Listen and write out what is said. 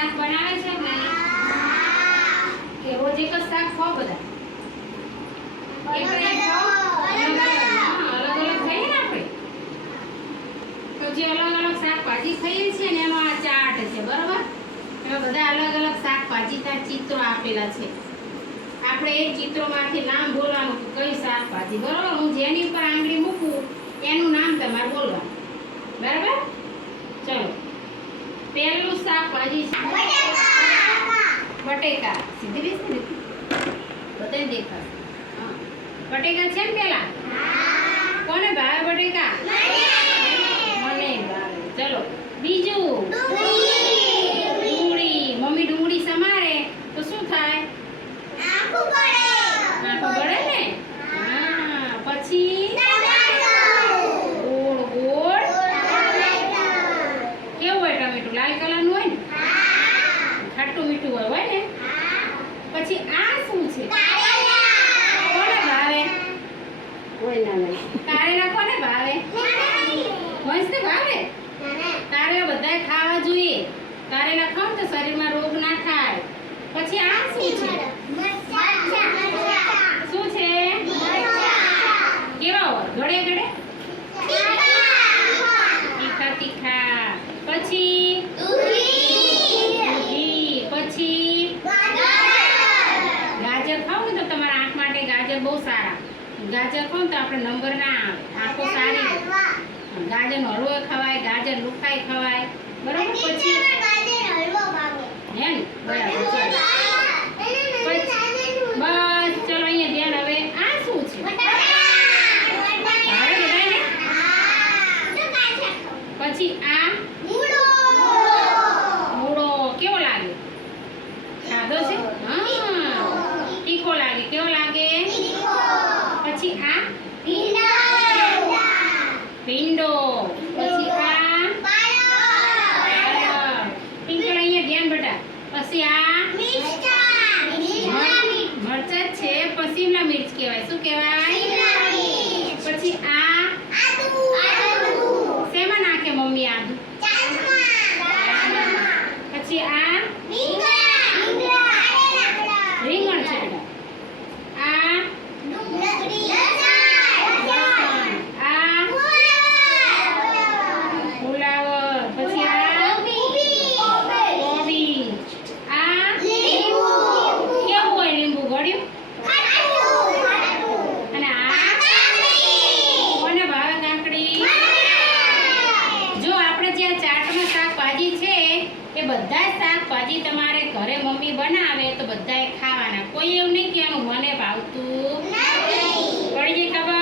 શાક બનાવે છે ને કે રોજ એક જ શાક ખાઓ બધા? એક અલગ અલગ ખાઈએ ને આપણે. તો જે અલગ અલગ શાકભાજી ખાઈએ છીએ ને એનો આ ચાર્ટ છે બરોબર? એમાં બધા અલગ અલગ શાકભાજી ચિત્રો આપેલા છે. આપણે એ ચિત્રોમાંથી નામ બોલવાનું કઈ શાકભાજી બરોબર? હું જેની ઉપર આંગળી મૂકું એનું નામ તમારે બોલવાનું બરાબર ચલો પહેલું શાકભાજી છે બટેકા સીધી રીત ને બધાય દેખાશે. હા. બટેકા છે ને પેલા? કોને ભાવે બટેકા મને ભાવે ચલો બીજું ડુંગળી મમ્મી ડુંગળી સમારે તો શું થાય આખું બળે ને હા પછી ગોળ ગોળ કેવું હોય ટમેટું લાલ કલરનું હોય ને ખાટું મીઠું હોય હોય ને પછી આ શું છે કોને ભાવે કારેલા કોને ભાવે મસ્ત ભાવે તારે બધાય ખાવા જોઈએ. ખાવ ને તો શરીરમાં રોગ ના થાય? પછી આ શું છે? શું છે? કેવા? હોય ઘડે ઘડે તીખા તીખા. પછી? પછી? ગાજર ખાવ ને તો તમારા આંખ માટે ગાજર બહુ સારા. ગાજર ખાવ તો આપણે નંબર ના આવે. આંખો સારી. રહે. ગાજરનો હલવો ખવાય ગાજર લુખાઈ ખવાય. બરાબર? પછી? હે ને? બસ ચલો અહીંયા ધ્યાન હવે. આ શું છે? પછી આ? મૂળો. કેવો લાગે? ખાધો છે? હા. તીખો લાગે. કેવો લાગે? પછી આ? ભીંડો પછી આ. પિંકલ અહીંયા ધ્યાન બેટા પછી આ મરચાં છે પણ શિમલા મિર્ચ કહેવાય શું કહેવાય જો આપણે જે આ ચાટમાં શાકભાજી છે એ બધા શાકભાજી તમારે ઘરે મમ્મી બનાવે તો બધાએ ખાવાના. કોઈ એવું નહીં કહેવાનું મને ભાવતું પડી જાય ખબર?